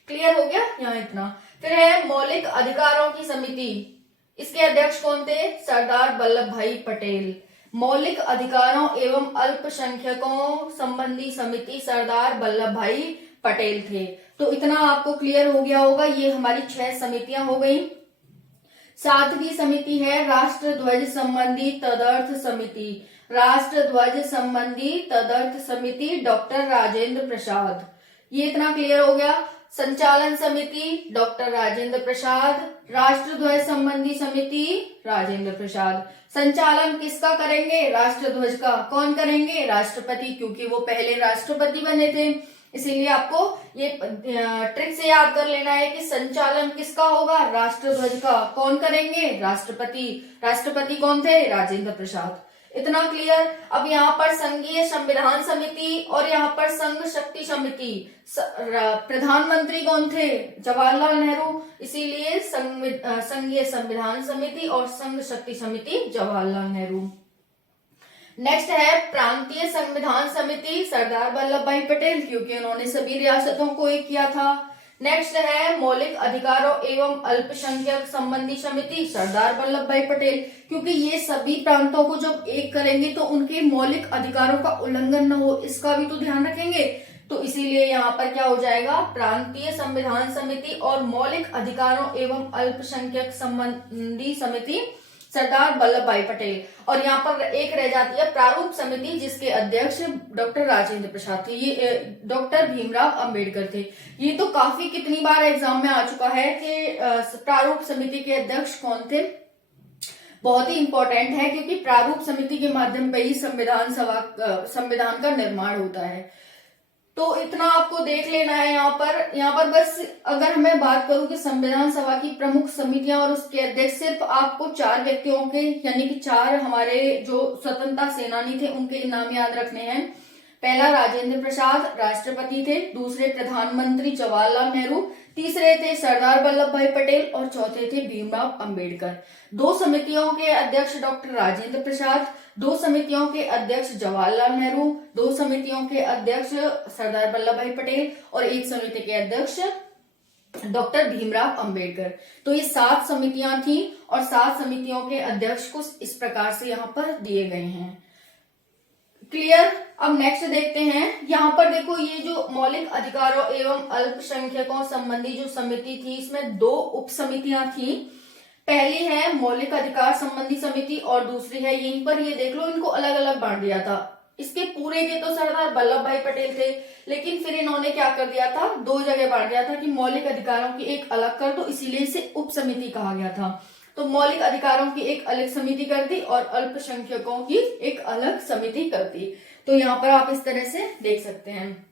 क्लियर हो गया यहाँ इतना? फिर है मौलिक अधिकारों की समिति। इसके अध्यक्ष कौन थे? सरदार वल्लभ भाई पटेल। मौलिक अधिकारों एवं अल्पसंख्यकों संबंधी समिति सरदार वल्लभ भाई पटेल थे। तो इतना आपको क्लियर हो गया होगा। ये हमारी 6 समितियां हो गई। 7वीं समिति है राष्ट्र ध्वज संबंधी तदर्थ समिति। राष्ट्र ध्वज संबंधी तदर्थ समिति डॉक्टर राजेंद्र प्रसाद। ये इतना क्लियर हो गया। संचालन समिति डॉक्टर राजेंद्र प्रसाद। राष्ट्र ध्वज संबंधी समिति राजेंद्र प्रसाद। संचालन किसका करेंगे? राष्ट्र ध्वज का। कौन करेंगे? राष्ट्रपति, क्योंकि वो पहले राष्ट्रपति बने थे। इसीलिए आपको ये ट्रिक से याद कर लेना है कि संचालन किसका होगा? राष्ट्र ध्वज का। कौन करेंगे? राष्ट्रपति। राष्ट्रपति कौन थे? राजेंद्र प्रसाद। इतना क्लियर। अब यहाँ पर संघीय संविधान समिति और यहाँ पर संघ शक्ति समिति। प्रधानमंत्री कौन थे? जवाहरलाल नेहरू। इसीलिए संघीय संविधान समिति और संघ शक्ति समिति जवाहरलाल नेहरू। नेक्स्ट है प्रांतीय संविधान समिति, सरदार वल्लभ भाई पटेल, क्योंकि उन्होंने सभी रियासतों को एक किया था। नेक्स्ट है मौलिक अधिकारों एवं अल्पसंख्यक संबंधी समिति, सरदार वल्लभ भाई पटेल, क्योंकि ये सभी प्रांतों को जब एक करेंगे तो उनके मौलिक अधिकारों का उल्लंघन न हो, इसका भी तो ध्यान रखेंगे। तो इसीलिए यहाँ पर क्या हो जाएगा? प्रांतीय संविधान समिति और मौलिक अधिकारों एवं अल्पसंख्यक संबंधी समिति, सरदार वल्लभ भाई पटेल। और यहाँ पर एक रह जाती है प्रारूप समिति, जिसके अध्यक्ष डॉक्टर राजेंद्र प्रसाद थे। ये डॉक्टर भीमराव अंबेडकर थे। ये तो काफी कितनी बार एग्जाम में आ चुका है कि प्रारूप समिति के अध्यक्ष कौन थे। बहुत ही इंपॉर्टेंट है, क्योंकि प्रारूप समिति के माध्यम पर ही संविधान का निर्माण होता है। तो इतना आपको देख लेना है। यहाँ पर बस अगर मैं बात करूं कि संविधान सभा की प्रमुख समितियां और उसके अध्यक्ष, सिर्फ आपको 4 व्यक्तियों के, यानी कि 4 हमारे जो स्वतंत्रता सेनानी थे उनके नाम याद रखने हैं। पहला राजेंद्र प्रसाद, राष्ट्रपति थे। दूसरे प्रधानमंत्री जवाहरलाल नेहरू। तीसरे थे सरदार वल्लभ भाई पटेल और चौथे थे भीमराव अंबेडकर। 2 समितियों के अध्यक्ष डॉक्टर राजेंद्र प्रसाद, 2 समितियों के अध्यक्ष जवाहरलाल नेहरू, 2 समितियों के अध्यक्ष सरदार वल्लभ भाई पटेल और 1 समिति के अध्यक्ष डॉक्टर भीमराव अंबेडकर। तो ये 7 समितियां थी और 7 समितियों के अध्यक्ष को इस प्रकार से यहाँ पर दिए गए हैं। क्लियर। अब नेक्स्ट देखते हैं। यहाँ पर देखो, ये जो मौलिक अधिकारों एवं अल्पसंख्यकों संबंधी जो समिति थी, इसमें 2 उप समितियां थी। पहली है मौलिक अधिकार संबंधी समिति और दूसरी है, यहीं पर ये देख लो, इनको अलग अलग बांट दिया था। इसके पूरे के तो सरदार वल्लभ भाई पटेल थे, लेकिन फिर इन्होंने क्या कर दिया था? 2 जगह बांट दिया था कि मौलिक अधिकारों की एक अलग कर दो, इसीलिए इसे उप समिति कहा गया था। तो मौलिक अधिकारों की एक अलग समिति कर दी और अल्पसंख्यकों की एक अलग समिति कर दी। तो यहाँ पर आप इस तरह से देख सकते हैं।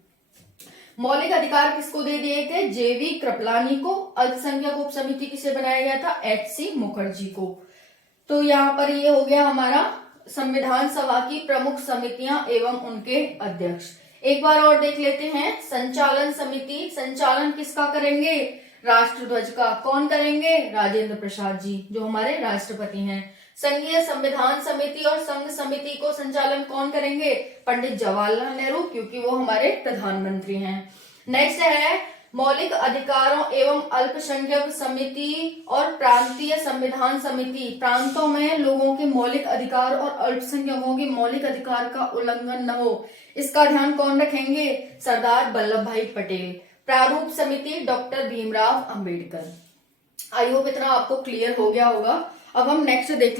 मौलिक अधिकार किसको दे दिए थे? जेवी कृपलानी को। अल्पसंख्यक उप समिति किसे बनाया गया था? एच.सी. मुखर्जी को। तो यहाँ पर ये हो गया हमारा संविधान सभा की प्रमुख समितियां एवं उनके अध्यक्ष। एक बार और देख लेते हैं। संचालन समिति, संचालन किसका करेंगे? राष्ट्र ध्वज का। कौन करेंगे? राजेंद्र प्रसाद जी, जो हमारे राष्ट्रपति हैं। संघीय संविधान समिति और संघ समिति को संचालन कौन करेंगे? पंडित जवाहरलाल नेहरू, क्योंकि वो हमारे प्रधानमंत्री हैं। नेक्स्ट है मौलिक अधिकारों एवं अल्पसंख्यक समिति और प्रांतीय संविधान समिति। प्रांतों में लोगों के मौलिक अधिकार और अल्पसंख्यकों के मौलिक अधिकार का उल्लंघन न हो, इसका ध्यान कौन रखेंगे? सरदार वल्लभ भाई पटेल। प्रारूप समिति doctor Bhimrao Ambedkar. I hope इतना आपको क्लियर हो गया होगा। अब हम नेक्स्ट देख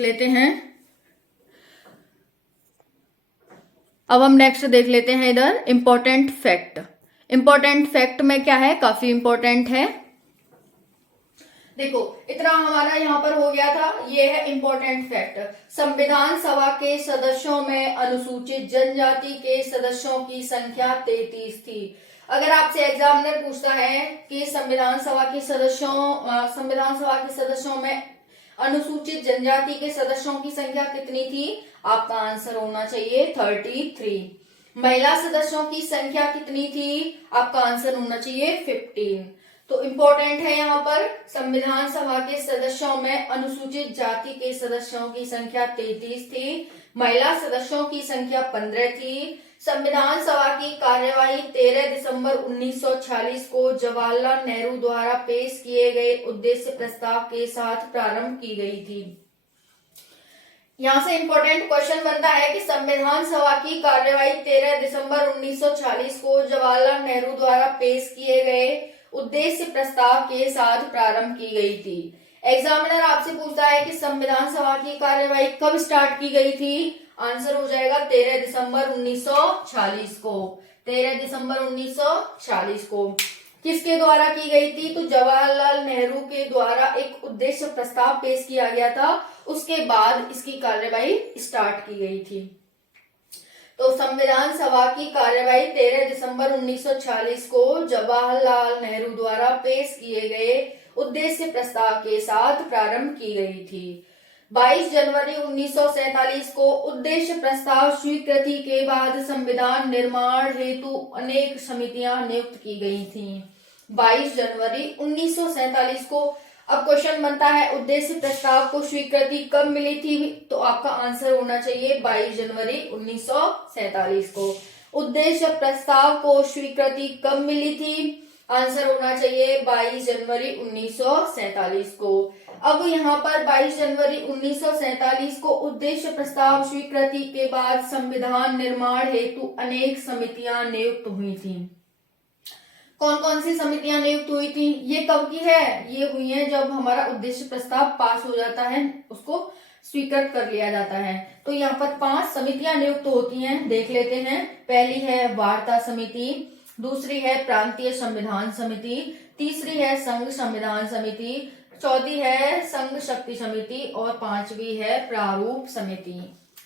लेते हैं। इधर इंपॉर्टेंट फैक्ट। इंपॉर्टेंट फैक्ट में क्या है? काफी इंपॉर्टेंट है। देखो, इतना हमारा यहाँ पर हो गया था। ये है इंपॉर्टेंट फैक्ट। संविधान सभा के सदस्यों में अनुसूचित जनजाति के सदस्यों की संख्या 33 थी। अगर आपसे एग्जामिनर पूछता है कि संविधान सभा के सदस्यों में अनुसूचित जनजाति के सदस्यों की संख्या कितनी थी? आपका आंसर होना चाहिए 33। महिला सदस्यों की संख्या कितनी थी? आपका आंसर होना चाहिए 15। तो इंपॉर्टेंट है यहाँ पर, संविधान सभा के सदस्यों में अनुसूचित जाति के सदस्यों की संख्या 33 थी, महिला सदस्यों की संख्या 15 थी। संविधान सभा की कार्यवाही 13 दिसंबर 1946 को जवाहरलाल नेहरू द्वारा पेश किए गए उद्देश्य प्रस्ताव के साथ प्रारंभ की गई थी। यहाँ से इंपॉर्टेंट क्वेश्चन बनता है कि संविधान सभा की कार्यवाही 13 दिसंबर 1940 को जवाहरलाल नेहरू द्वारा पेश किए गए उद्देश्य प्रस्ताव के साथ प्रारंभ की गई थी। एग्जामिनर आपसे पूछता है कि संविधान सभा की कार्यवाही कब स्टार्ट की गई थी। आंसर हो जाएगा 13 दिसंबर 1940 को। 13 दिसंबर 1940 को किसके द्वारा की गई थी? तो जवाहरलाल नेहरू के द्वारा एक उद्देश्य प्रस्ताव पेश किया गया था, उसके बाद इसकी कार्यवाही स्टार्ट की गई थी। तो संविधान सभा की कार्यवाही 13 दिसंबर 1940 को जवाहरलाल नेहरू द्वारा पेश किए गए उद्देश्य प्रस्ताव के साथ प्रारंभ की गई थी। 22 जनवरी 1947 को उद्देश्य प्रस्ताव स्वीकृति के बाद संविधान निर्माण हेतु अनेक समितियां नियुक्त की गई थीं। 22 जनवरी 1947 को अब क्वेश्चन बनता है उद्देश्य प्रस्ताव को स्वीकृति कब मिली थी? तो आपका आंसर होना चाहिए 22 जनवरी 1947 को। उद्देश्य प्रस्ताव को स्वीकृति कब मिली थी? आंसर होना चाहिए 22 जनवरी 1947 को। अब यहाँ पर 22 जनवरी 1947 को उद्देश्य प्रस्ताव स्वीकृति के बाद संविधान निर्माण हेतु अनेक समितियां नियुक्त हुई थी। कौन कौन सी समितियां नियुक्त हुई थी? ये कब की है? ये हुई है जब हमारा उद्देश्य प्रस्ताव पास हो जाता है, उसको स्वीकृत कर लिया जाता है। तो यहाँ पर 5 समितियां नियुक्त होती हैं, देख लेते हैं। पहली है वार्ता समिति, दूसरी है प्रांतीय संविधान समिति, तीसरी है संघ संविधान समिति, चौथी है संघ शक्ति समिति और 5वीं है प्रारूप समिति।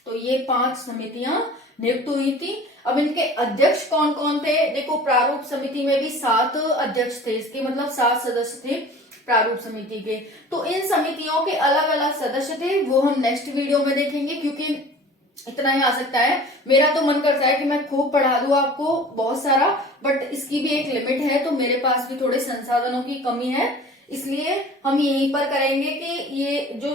तो ये 5 समितियां नियुक्त हुई थी। अब इनके अध्यक्ष कौन कौन थे? देखो, प्रारूप समिति में भी 7 अध्यक्ष थे, इसके मतलब 7 सदस्य थे प्रारूप समिति के। तो इन समितियों के अलग अलग सदस्य थे, वो हम नेक्स्ट वीडियो में देखेंगे, क्योंकि इतना ही आ सकता है। मेरा तो मन करता है कि मैं खूब पढ़ा दूं आपको बहुत सारा, बट इसकी भी एक लिमिट है, तो मेरे पास भी थोड़े संसाधनों की कमी है, इसलिए हम यहीं पर करेंगे कि ये जो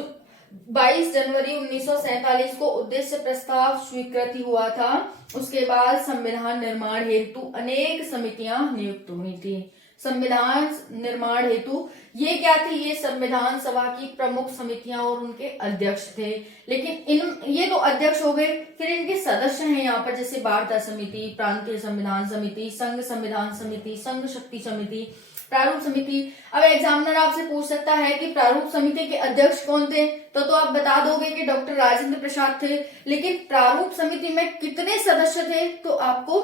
22 जनवरी 1947 को उद्देश्य प्रस्ताव स्वीकृति हुआ था, उसके बाद संविधान निर्माण हेतु अनेक समितियां नियुक्त हुई थी। संविधान निर्माण हेतु ये क्या थी? ये संविधान सभा की प्रमुख समितियां और उनके अध्यक्ष थे। लेकिन ये तो अध्यक्ष हो गए, फिर इनके सदस्य हैं यहाँ पर, जैसे वार्ता समिति, प्रांतीय संविधान समिति, संघ संविधान समिति, संघ शक्ति समिति, प्रारूप समिति। अब एग्जामिनर आपसे पूछ सकता है कि प्रारूप समिति के अध्यक्ष कौन थे? तो आप बता दोगे कि डॉक्टर राजेंद्र प्रसाद थे। लेकिन प्रारूप समिति में कितने सदस्य थे? तो आपको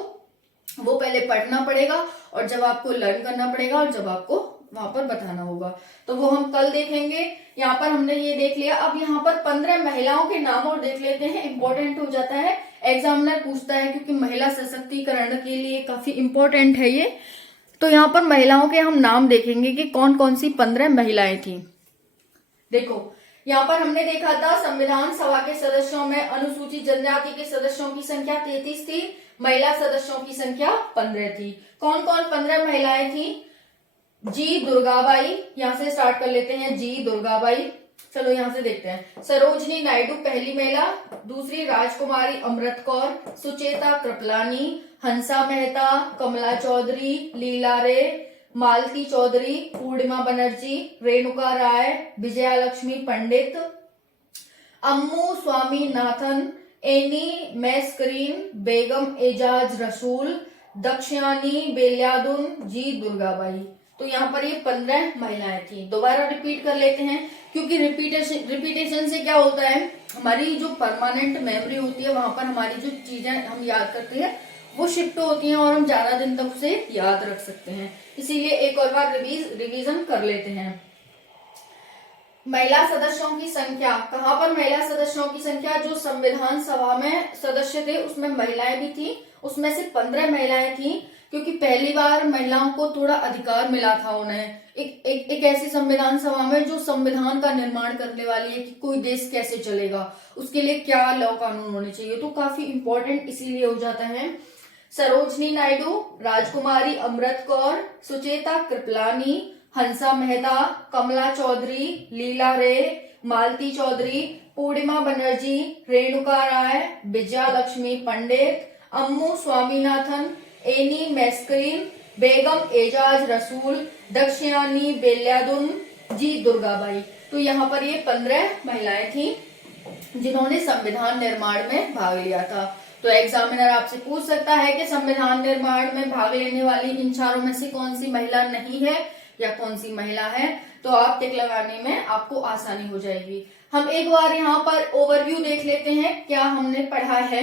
वो पहले पढ़ना पड़ेगा और जब आपको लर्न करना पड़ेगा और जब आपको वहां पर बताना होगा, तो वो हम कल देखेंगे। यहाँ पर हमने ये देख लिया। अब यहाँ पर 15 महिलाओं के नाम और देख लेते हैं, इंपॉर्टेंट हो जाता है, एग्जामिनर पूछता है, क्योंकि महिला सशक्तिकरण के लिए काफी इंपॉर्टेंट है ये। तो यहाँ पर महिलाओं के हम नाम देखेंगे कि कौन कौन सी 15 महिलाएं थी। देखो, यहाँ पर हमने देखा था संविधान सभा के सदस्यों में अनुसूचित जनजाति के सदस्यों की संख्या 33 थी, महिला सदस्यों की संख्या 15 थी। कौन कौन 15 महिलाएं थी? जी दुर्गाबाई, यहाँ से स्टार्ट कर लेते हैं। जी दुर्गाबाई, चलो यहाँ से देखते हैं। सरोजनी नायडू पहली महिला, दूसरी राजकुमारी अमृत कौर, सुचेता कृपलानी, हंसा मेहता, कमला चौधरी, लीला रे, मालती चौधरी, पूर्णिमा बनर्जी, रेणुका राय, विजया लक्ष्मी पंडित, अम्मू स्वामीनाथन, एनी मैस्करीन, बेगम एजाज रसूल, दक्षयानी बेल्यादुन, जी दुर्गाबाई। तो यहाँ पर ये 15 महिलाएं थी। दोबारा रिपीट कर लेते हैं, क्योंकि रिपीटेशन से क्या होता है, हमारी जो परमानेंट मेमोरी होती है, वहां पर हमारी जो चीजें हम याद करते हैं वो शिफ्ट होती हैं और हम ज्यादा दिन तक उसे याद रख सकते हैं। इसीलिए एक और बार रिवीजन कर लेते हैं। महिला सदस्यों की संख्या, कहाँ पर महिला सदस्यों की संख्या? जो संविधान सभा में सदस्य थे उसमें महिलाएं भी थी, उसमें से 15 महिलाएं थी, क्योंकि पहली बार महिलाओं को थोड़ा अधिकार मिला था उन्हें एक ऐसी संविधान सभा में जो संविधान का निर्माण करने वाली है कि कोई देश कैसे चलेगा, उसके लिए क्या लॉ कानून होने चाहिए। तो काफी इंपॉर्टेंट इसीलिए हो जाता है। सरोजनी नायडू, राजकुमारी अमृत कौर, सुचेता कृपलानी, हंसा मेहता, कमला चौधरी, लीला रे, मालती चौधरी, पूर्णिमा बनर्जी, रेणुका राय, विजया लक्ष्मी पंडित, अम्मू स्वामीनाथन, एनी मैस्करीन, बेगम एजाज रसूल, दक्षयानी बेल्यादुन, जी दुर्गाबाई। तो यहाँ पर ये 15 महिलाएं थी। जिन्होंने संविधान निर्माण में भाग लिया था। तो एग्जामिनर आपसे पूछ सकता है कि संविधान निर्माण में भाग लेने वाली इन चारों में से कौन सी महिला नहीं है या कौन सी महिला है, तो आप टिक लगाने में आपको आसानी हो जाएगी। हम एक बार यहाँ पर ओवरव्यू देख लेते हैं क्या हमने पढ़ा है।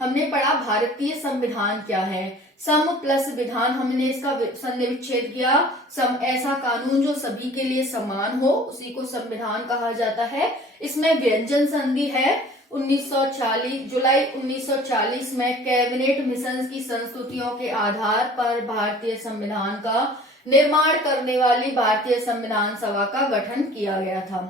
हमने पढ़ा भारतीय संविधान क्या है। सम प्लस विधान, हमने इसका संधि विच्छेद किया। सम ऐसा कानून जो सभी के लिए समान हो, उसी को संविधान कहा जाता है। इसमें व्यंजन संधि है 1940 जुलाई 1940 में कैबिनेट मिशन की संस्तुतियों के आधार पर भारतीय संविधान का निर्माण करने वाली भारतीय संविधान सभा का गठन किया गया था।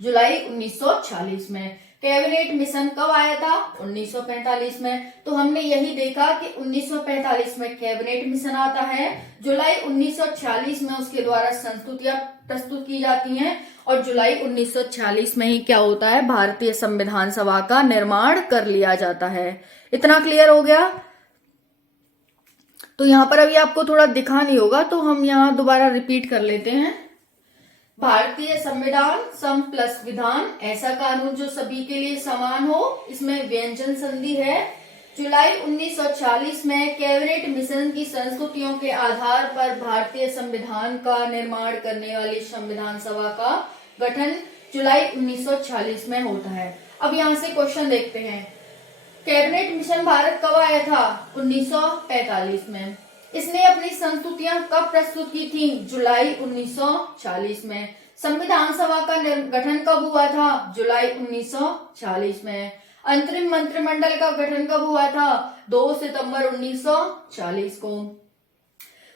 जुलाई 1940 में कैबिनेट मिशन कब आया था? 1945 में। तो हमने यही देखा कि 1945 में कैबिनेट मिशन आता है, जुलाई 1940 में उसके द्वारा संस्तुतियां प्रस्तुत की जाती हैं और जुलाई 1940 में ही क्या होता है, भारतीय संविधान सभा का निर्माण कर लिया जाता है। इतना क्लियर हो गया? तो यहाँ पर अभी आपको थोड़ा दिखा नहीं होगा, तो हम यहाँ दोबारा रिपीट कर लेते हैं। भारतीय संविधान सम प्लस विधान, ऐसा कानून जो सभी के लिए समान हो, इसमें व्यंजन संधि है। जुलाई 1940 में कैबिनेट मिशन की संस्तुतियों के आधार पर भारतीय संविधान का निर्माण करने वाली संविधान सभा का गठन जुलाई 1940 में होता है। अब यहाँ से क्वेश्चन देखते हैं, कैबिनेट मिशन भारत कब आया था? 1945 में। इसने अपनी संस्तुतियां कब प्रस्तुत की थी? जुलाई 1940 में। संविधान सभा का गठन कब हुआ था? जुलाई 1940 में। अंतरिम मंत्रिमंडल का गठन कब हुआ था? 2 सितंबर 1940 को।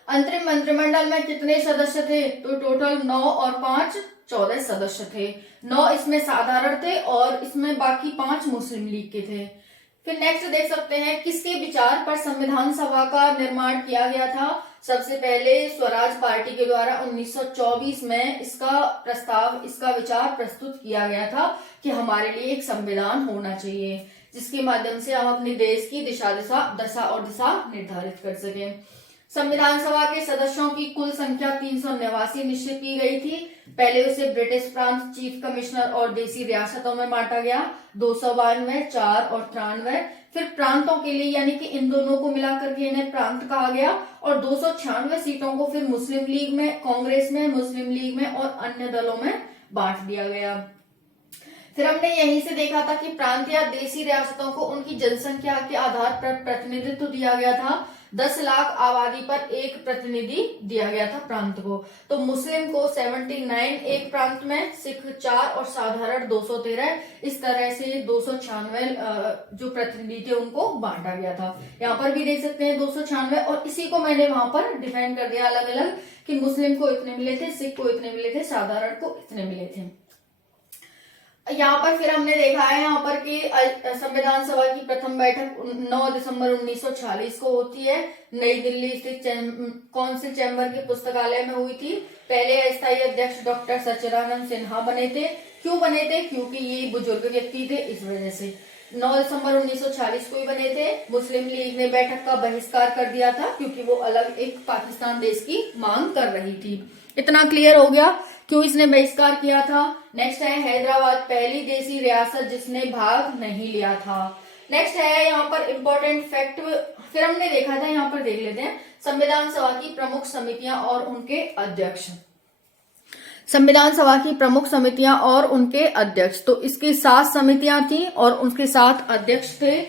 अंतरिम मंत्रिमंडल में कितने सदस्य थे? तो टोटल 9 और 5 14 सदस्य थे। 9 इसमें साधारण थे और इसमें बाकी 5 मुस्लिम लीग के थे। फिर नेक्स्ट देख सकते हैं, किसके विचार पर संविधान सभा का निर्माण किया गया था? सबसे पहले स्वराज पार्टी के द्वारा 1924 में इसका प्रस्ताव, इसका विचार प्रस्तुत किया गया था कि हमारे लिए एक संविधान होना चाहिए जिसके माध्यम से हम अपने देश की दशा निर्धारित कर सकें। संविधान सभा के सदस्यों की कुल संख्या 389 निश्चित की गई थी। पहले उसे ब्रिटिश प्रांत, चीफ कमिश्नर और देसी रियासतों में बांटा गया, 292, 4 और 93। फिर प्रांतों के लिए, यानी कि इन दोनों को मिलाकर के इन्हें प्रांत कहा गया, और 296 सीटों को फिर मुस्लिम लीग में, कांग्रेस में, मुस्लिम लीग में और अन्य दलों में बांट दिया गया। फिर हमने यहीं से देखा था कि प्रांत या देसी रियासतों को उनकी जनसंख्या के आधार पर प्रतिनिधित्व दिया गया था। 10 लाख आबादी पर एक प्रतिनिधि दिया गया था प्रांत को। तो मुस्लिम को 79 एक प्रांत में, सिख 4 और साधारण 213, इस तरह से 296 जो प्रतिनिधि थे उनको बांटा गया था। यहाँ पर भी देख सकते हैं 296, और इसी को मैंने वहां पर डिफाइन कर दिया अलग अलग कि मुस्लिम को इतने मिले थे, सिख को इतने मिले थे, साधारण को इतने मिले थे। यहाँ पर फिर हमने देखा है यहाँ पर कि संविधान सभा की प्रथम बैठक 9 दिसंबर 1940 को होती है। नई दिल्ली स्थित काउंसिल चैम्बर के पुस्तकालय में हुई थी। पहले अस्थायी अध्यक्ष डॉक्टर सच्चिदानंद सिन्हा बने थे। क्यों बने थे? क्योंकि ये बुजुर्ग व्यक्ति थे, इस वजह से 9 दिसंबर 1940 को ही बने थे। मुस्लिम लीग ने बैठक का बहिष्कार कर दिया था क्योंकि वो अलग एक पाकिस्तान देश की मांग कर रही थी। इतना क्लियर हो गया क्यों इसने बहिष्कार किया था। नेक्स्ट है हैदराबाद पहली देसी रियासत जिसने भाग नहीं लिया था। नेक्स्ट है यहाँ पर इम्पोर्टेंट फैक्ट, फिर हमने देखा था, यहाँ पर देख लेते हैं संविधान सभा की प्रमुख समितियां और उनके अध्यक्ष। संविधान सभा की प्रमुख समितियां और उनके अध्यक्ष, तो इसकी 7 समितियां थी और उनके 7 अध्यक्ष थे।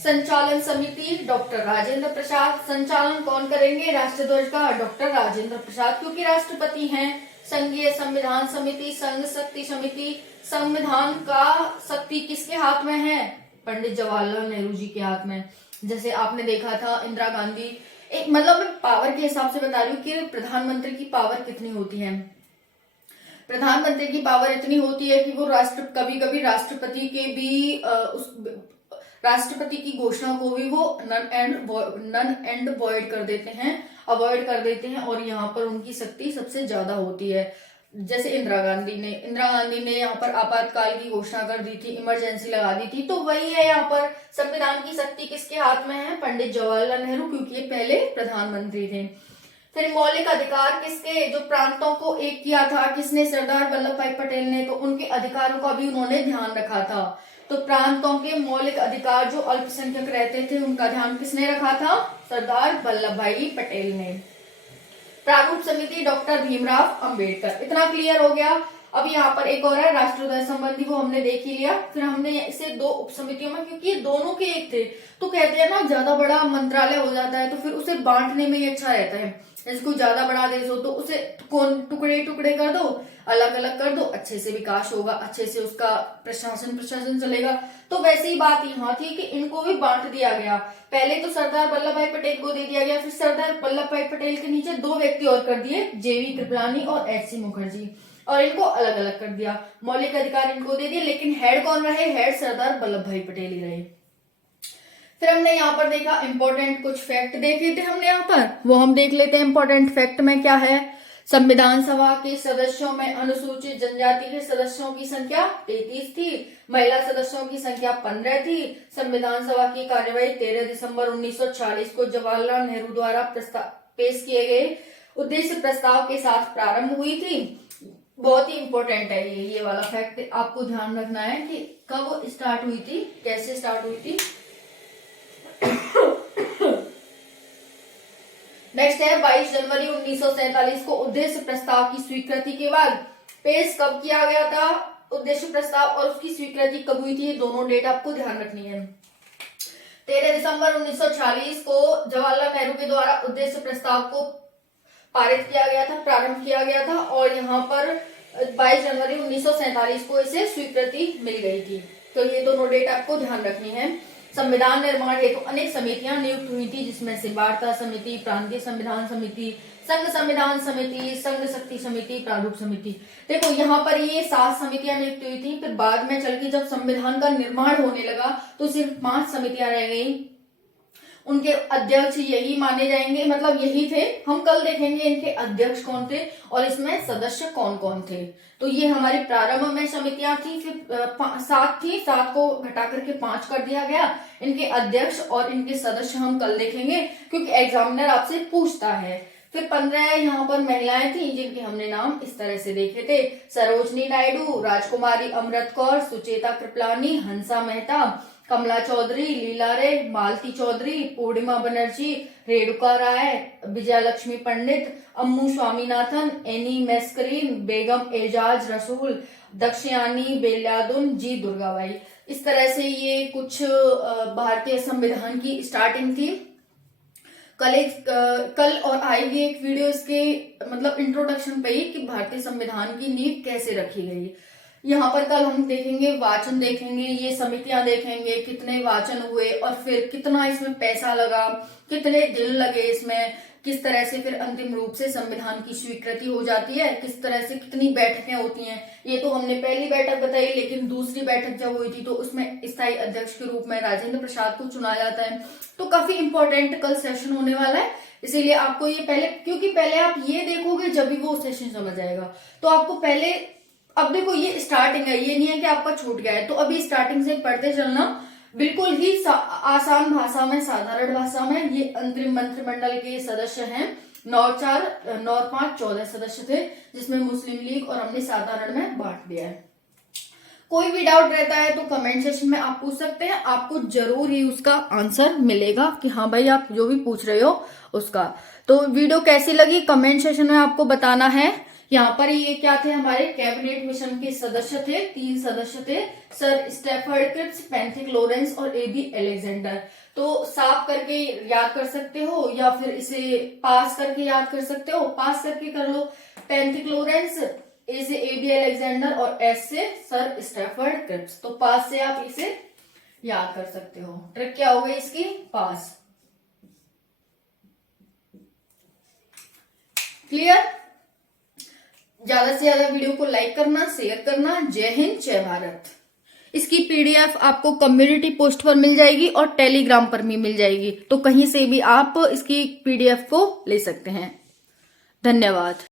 संचालन समिति डॉक्टर राजेंद्र प्रसाद। संचालन कौन करेंगे राष्ट्रध्वज का? डॉक्टर राजेंद्र प्रसाद, क्योंकि राष्ट्रपति हैं। संघीय संविधान समिति, संघ शक्ति समिति। संविधान का शक्ति किसके हाथ में है? पंडित जवाहरलाल नेहरू जी के हाथ में। जैसे आपने देखा था इंदिरा गांधी, एक मतलब मैं पावर के हिसाब से बता रही हूँ कि प्रधानमंत्री की पावर कितनी होती है। प्रधानमंत्री की पावर इतनी होती है कि वो कभी कभी राष्ट्रपति के भी राष्ट्रपति की घोषणा को भी वो नन एंड वॉइड कर देते हैं, अवॉइड कर देते हैं, और यहाँ पर उनकी शक्ति सबसे ज्यादा होती है। जैसे इंदिरा गांधी ने यहाँ पर आपातकाल की घोषणा कर दी थी, इमरजेंसी लगा दी थी। तो वही है, यहाँ पर संविधान की शक्ति किसके हाथ में है? पंडित जवाहरलाल नेहरू, क्योंकि ये पहले प्रधानमंत्री थे। फिर मौलिक अधिकार किसके, जो प्रांतों को एक किया था किसने, सरदार वल्लभ भाई पटेल ने, तो उनके अधिकारों का भी उन्होंने ध्यान रखा था। तो प्रांतों के मौलिक अधिकार जो अल्पसंख्यक रहते थे उनका ध्यान किसने रखा था, सरदार वल्लभ भाई पटेल ने। प्रारूप समिति डॉक्टर भीमराव अंबेडकर। इतना क्लियर हो गया। अब यहाँ पर एक और है राष्ट्रोदय संबंधी, वो हमने देख ही लिया। फिर हमने इसे दो उप समितियों में, क्योंकि ये दोनों के एक थे, तो कहते हैं ना ज्यादा बड़ा मंत्रालय हो जाता है तो फिर उसे बांटने में ही अच्छा रहता है। जैसे कोई ज्यादा बड़ा देश हो तो उसे कौन टुकड़े टुकड़े कर दो, अलग अलग कर दो, अच्छे से विकास होगा, अच्छे से उसका प्रशासन चलेगा। तो वैसे ही बात यहाँ थी कि इनको भी बांट दिया गया। पहले तो सरदार वल्लभ भाई पटेल को दे दिया गया, फिर सरदार वल्लभ भाई पटेल के नीचे दो व्यक्ति और कर दिए, जेवी कृपलानी और एच सी मुखर्जी, और इनको अलग अलग कर दिया। मौलिक अधिकार इनको दे दिए, लेकिन हेड कौन रहे, हेड सरदार वल्लभ भाई पटेल ही रहे। फिर हमने यहाँ पर देखा इंपॉर्टेंट कुछ फैक्ट देखे थे हमने यहाँ पर, वो हम देख लेते हैं। इंपॉर्टेंट फैक्ट में क्या है, संविधान सभा के सदस्यों में अनुसूचित जनजाति के सदस्यों की संख्या 33 थी, महिला सदस्यों की संख्या 15 थी। संविधान सभा की कार्यवाही 13 दिसंबर 1940 को जवाहरलाल नेहरू द्वारा पेश किए गए उद्देश्य प्रस्ताव के साथ प्रारंभ हुई थी। बहुत ही इंपॉर्टेंट है ये वाला फैक्ट, आपको ध्यान रखना है कि कब स्टार्ट हुई थी, कैसे स्टार्ट हुई थी। नेक्स्ट है 22 जनवरी 1947 को उद्देश्य प्रस्ताव की स्वीकृति के बाद पेश कब किया गया था उद्देश्य प्रस्ताव, और उसकी स्वीकृति कब हुई थी, ये दोनों डेट आपको ध्यान रखनी है। 13 दिसंबर 1940 को जवाहरलाल नेहरू के द्वारा उद्देश्य प्रस्ताव को पारित किया गया था, प्रारंभ किया गया था, और यहाँ पर 22 जनवरी 1947 को इसे स्वीकृति मिल गई थी। तो ये दोनों डेट आपको ध्यान रखनी है। संविधान निर्माण हेतु अनेक समितियां नियुक्त हुई थी, जिसमें से वार्ता समिति, प्रांतीय संविधान समिति, संघ संविधान समिति, संघ शक्ति समिति, प्रारूप समिति। देखो यहाँ पर ये 7 समितियां नियुक्त हुई थी। फिर बाद में चल के जब संविधान का निर्माण होने लगा तो सिर्फ 5 समितियां रह गई। उनके अध्यक्ष यही माने जाएंगे, मतलब यही थे। हम कल देखेंगे इनके अध्यक्ष कौन थे और इसमें सदस्य कौन कौन थे। तो ये हमारी प्रारंभ में समितियां थी, फिर 7 थी, 7 को घटा करके 5 कर दिया गया। इनके अध्यक्ष और इनके सदस्य हम कल देखेंगे, क्योंकि एग्जामिनर आपसे पूछता है। फिर 15 यहाँ पर महिलाएं थी, जिनके हमने नाम इस तरह से देखे थे, सरोजनी नायडू, राजकुमारी अमृत कौर, सुचेता कृपलानी, हंसा मेहता, कमला चौधरी, लीला रे, मालती चौधरी, पूर्णिमा बनर्जी, रेणुका राय, विजयलक्ष्मी पंडित, अम्मू स्वामीनाथन, एनी मैस्करीन, बेगम एजाज रसूल, दक्षयानी बेल्यादुन, जी दुर्गाबाई। इस तरह से ये कुछ भारतीय संविधान की स्टार्टिंग थी। कल और आएगी एक वीडियो इसके मतलब इंट्रोडक्शन पे ही कि भारतीय संविधान की नींव कैसे रखी गई। यहाँ पर कल हम देखेंगे वाचन, देखेंगे ये समितियां, देखेंगे कितने वाचन हुए और फिर कितना इसमें पैसा लगा, कितने दिन लगे इसमें, किस तरह से फिर अंतिम रूप से संविधान की स्वीकृति हो जाती है, किस तरह से कितनी बैठकें होती हैं। ये तो हमने पहली बैठक बताई, लेकिन दूसरी बैठक जब हुई थी तो उसमें स्थायी अध्यक्ष के रूप में राजेंद्र प्रसाद को चुना जाता है। तो काफी इंपॉर्टेंट कल सेशन होने वाला है, इसीलिए आपको ये पहले, क्योंकि पहले आप ये देखोगे जब भी वो सेशन समझ आएगा। तो आपको पहले, अब देखो ये स्टार्टिंग है, ये नहीं है कि आपका छूट गया है, तो अभी स्टार्टिंग से पढ़ते चलना, बिल्कुल ही आसान भाषा में, साधारण भाषा में। ये अंतरिम मंत्रिमंडल के सदस्य हैं, 9-4-9-5-14 सदस्य थे, जिसमें मुस्लिम लीग और हमने साधारण में बांट दिया है। कोई भी डाउट रहता है तो कमेंट सेक्शन में आप पूछ सकते हैं, आपको जरूर ही उसका आंसर मिलेगा कि हाँ भाई आप जो भी पूछ रहे हो उसका। तो वीडियो कैसी लगी कमेंट सेक्शन में आपको बताना है। यहाँ पर ये क्या थे, हमारे कैबिनेट मिशन के सदस्य थे, 3 सदस्य थे, सर स्टेफर्ड क्रिप्स, पेंथिक लॉरेंस और एबी अलेक्जेंडर। तो साफ करके याद कर सकते हो या फिर इसे पास करके याद कर सकते हो। पास करके कर लो, पेंथिक लॉरेंस, ए से एबी अलेक्जेंडर और एस से सर स्टेफर्ड क्रिप्स। तो पास से आप इसे याद कर सकते हो। ट्रिक क्या हो गई इसकी, पास। क्लियर? ज्यादा से ज्यादा वीडियो को लाइक करना, शेयर करना। जय हिंद, जय भारत। इसकी पीडीएफ आपको कम्युनिटी पोस्ट पर मिल जाएगी और टेलीग्राम पर भी मिल जाएगी, तो कहीं से भी आप इसकी पीडीएफ को ले सकते हैं। धन्यवाद।